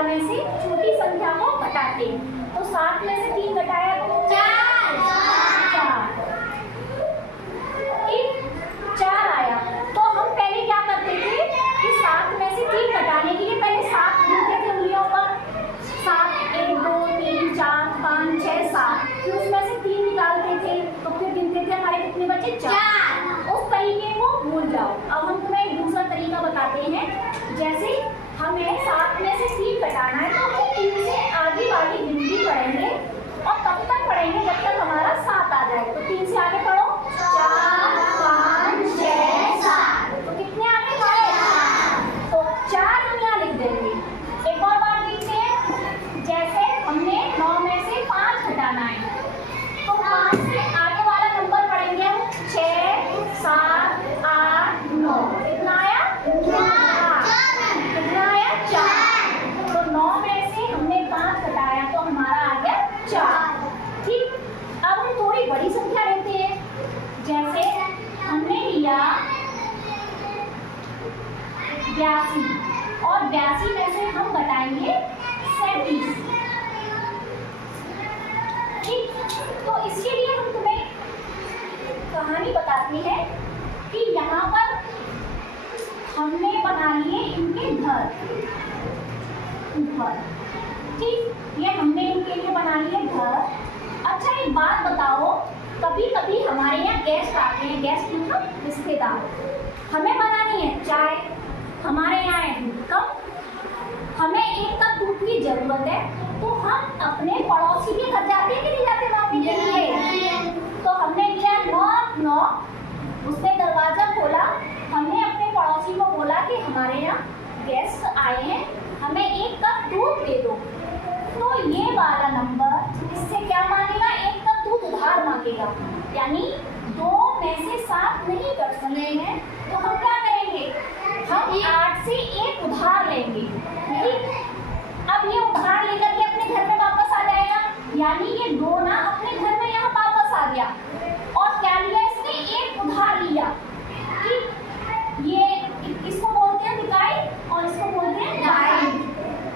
संख्या में से छोटी संख्या को घटाते हैं। तो 7 में से 3 घटाया तो 4, 4 आया। तो हम पहले क्या करते थे कि 7 में से 3 घटाने के लिए पहले 7 गिनते थे उंगलियों पर, 7 1 2 3 4 5 6 7, फिर उसमें से 3 निकालते थे तो फिर गिनते थे हमारे कितने बचे 4। उस तरीके को भूल जाओ। अब हम तुम्हें एक दूसरा तरीका बताते हैं। जैसे हमें 7 में से 3 घटाना है तो हम 3 से आगे वाली गिनती पढ़ेंगे और तब तक पढ़ेंगे जब तक हमारा 7 आ जाए। तो 3 से आगे पढ़ो, 4 5 6 7। तो कितने आगे पढ़े? तो 4 हम यहाँ लिख देंगे। एक और बात लिखते हैं, जैसे हमने 9 में से 5 घटाना है तो 5 से आगे वाला नंबर पढ़ेंगे हम 6 7 8 9। कितना आया? 4। तो 9 में से हमने 5 घटाया तो हमारा आ गया 4। ठीक, अब हम थोड़ी बड़ी संख्या लेते हैं। जैसे हमने लिया 82 और 82 में से हम घटाएंगे 37। ठीक, तो इसके लिए हम तुम्हें कहानी बताते हैं कि यहाँ पर हमने बना लिए इनके घर। ठीक, ये हमने इनके लिए बना लिए घर। अच्छा एक बात बताओ, कभी कभी हमारे यहाँ गेस्ट आते हैं, गेस्ट मतलब रिश्तेदार, हमें बनानी है चाय, हमारे यहाँ है दूध कम, हमें 1 कप दूध की जरूरत है, तो हम अपने पड़ोसी के घर जाते हैं कि नहीं जाते मांगने के लिए? तो हमने लिया नॉक नॉक, उसने दरवाजा खोला, हमने अपने पड़ोसी को बोला कि हमारे यहाँ गेस्ट आए हैं, हमें 1 कप दूध दे दो। तो ये वाला नंबर इससे क्या मांगेगा? 1 कप दूध उधार मांगेगा। यानी 2 में से 7 नहीं कर सकते हैं तो हम क्या करेंगे? हम 8 से 1 उधार लेंगे। ठीक, अब ये उधार लेकर के अपने घर में वापस आ जाएगा। यानी ये 2 ना अपने घर में यहाँ वापस आ गया और क्या लिया इसने? 1 उधार लिया। ठीक, ये इसको बोलते हैं दिखाई और इसको बोलते हैं गाइड।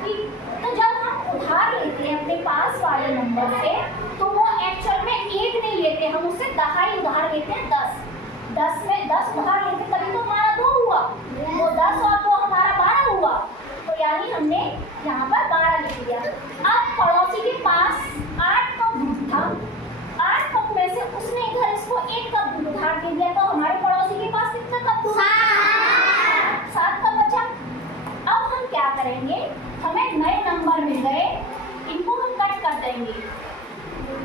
ठीक, तो जब हम उधार लेते हैं अपने पास वाले नंबर से तो वो एक्चुअल में 1 नहीं लेते, हम उससे दहाई उधार लेते हैं 10। 10 में 10 उधार लेते तभी तो हमारा 2 हुआ, वो 10 और 2 हमारा 12 हुआ। तो यानी हमने यहाँ पर 12 लिख दिया। अब पड़ोसी के पास 8 कप दूध था, 8 कप में से उसने इधर इसको 1 कप दूध उधार दे दिया, तो हमारे पड़ोसी के पास कितना कप दूध? 7 कप बचा। अब हम क्या करेंगे? हमें नए नंबर मिल गए, इनको हम कट कर देंगे।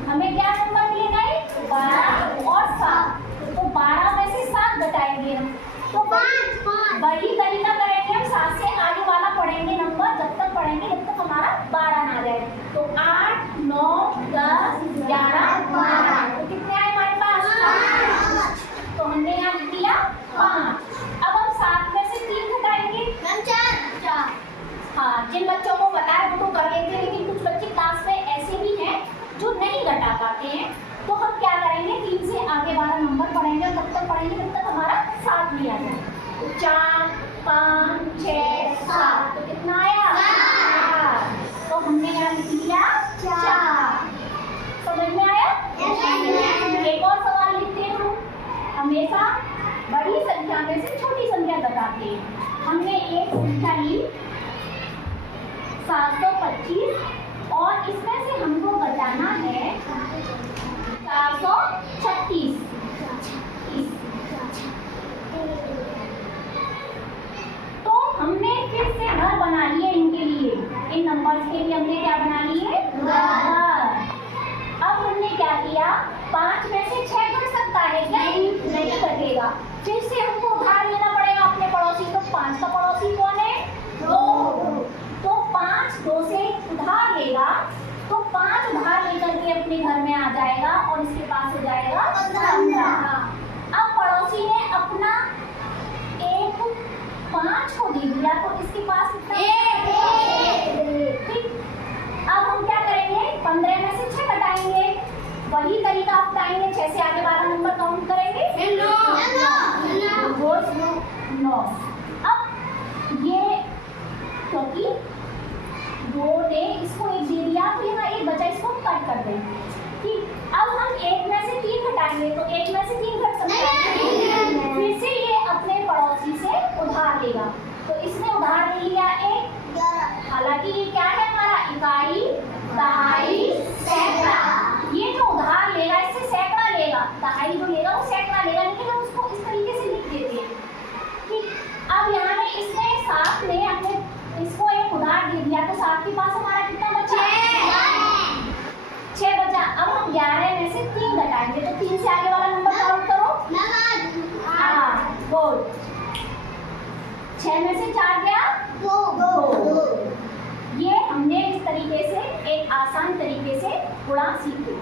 हमें क्या नंबर मिले नए? 12 और 7। तो 12 में से 7 घटाएंगे हम, तो 5। वही तरीका करेंगे हम, 7 से आगे वाला पढ़ेंगे नंबर, जब तक पढ़ेंगे जब तक हमारा 12 ना आ जाए। तो 8 9 10 11 12। तो कितने आए हमारे पास? 5। तो हमने यहाँ लिख दिया 5। अब हम 7 में से 3 घटाएंगे 4। हाँ, जिन बच्चों को पता है वो तो कर लेते हैं, लेकिन कुछ बच्चे क्लास में ऐसे भी हैं जो नहीं घटा पाते हैं। तो हम क्या करेंगे? 3 से आगे वाला नंबर पढ़ेंगे और तब तक पढ़ेंगे जब तक हमारा 7 नहीं आ जाए। तो 4 5 6 7। तो कितना आया? 4। तो हमने यहाँ लिख लिया 4। समझ में आया? एक और सवाल लिखते हैं हम। हमेशा बड़ी संख्या में से छोटी संख्या घटाते हैं। हमने एक संख्या ली 725 और इसमें से हमको घटाना है 436। तो हमने फिर से घर बना लिए इनके लिए, इन नंबर्स के लिए हमने क्या बना लिए? घर। अब हमने क्या किया? 5 में से 6 घट सकता है क्या? नहीं घटेगा। फिर से हमको उधार लेना पड़ेगा अपने पड़ोसी। तो 5 का पड़ोसी कौन है? 2। तो 5 2 से उधार लेगा तो 5 उधार लेकर के अपने घर में आ जाएगा और इसके पास हो जाएगा 15। अब पड़ोसी ने अपना 1 5 को दे दिया तो इसके पास कितना? 1। ठीक, अब हम क्या करेंगे? 15 में से 6 घटाएंगे, वही तरीका अपनाएंगे। 6 से आगे वाला नंबर काउंट करेंगे 9। अब ये क्योंकि 2 हमारा तो यहाँ 1 बचा, इसको कट कर दें। ठीक, अब हम 1 में से 3 घटाएंगे तो 1 में से 3 घट सकता है। फिर से ये अपने पड़ोसी से उधार लेगा, तो इसने उधार ले लिया 1। हालांकि ये क्या है हमारा इकाई, दहाई, सैकड़ा। ये जो उधार लेगा इससे सैकड़ा लेगा, दहाई जो लेगा वो सैकड़ा लेगा, लेकिन हम उसको इस तरीके से लिख देते हैं। ठीक, अब यहाँ में इसने 7 ने अपने इसको एक उधार दे दिया, तो 7 के पास हमारा कितना बचा? 6 बचा। अब हम 11 में से 3 घटाएंगे, तो 3 से आगे वाला नंबर काउंट करो। हाँ, गुड। 6 में से 4 गया 2। ये हमने इस तरीके से एक आसान तरीके से गुणा सीखे।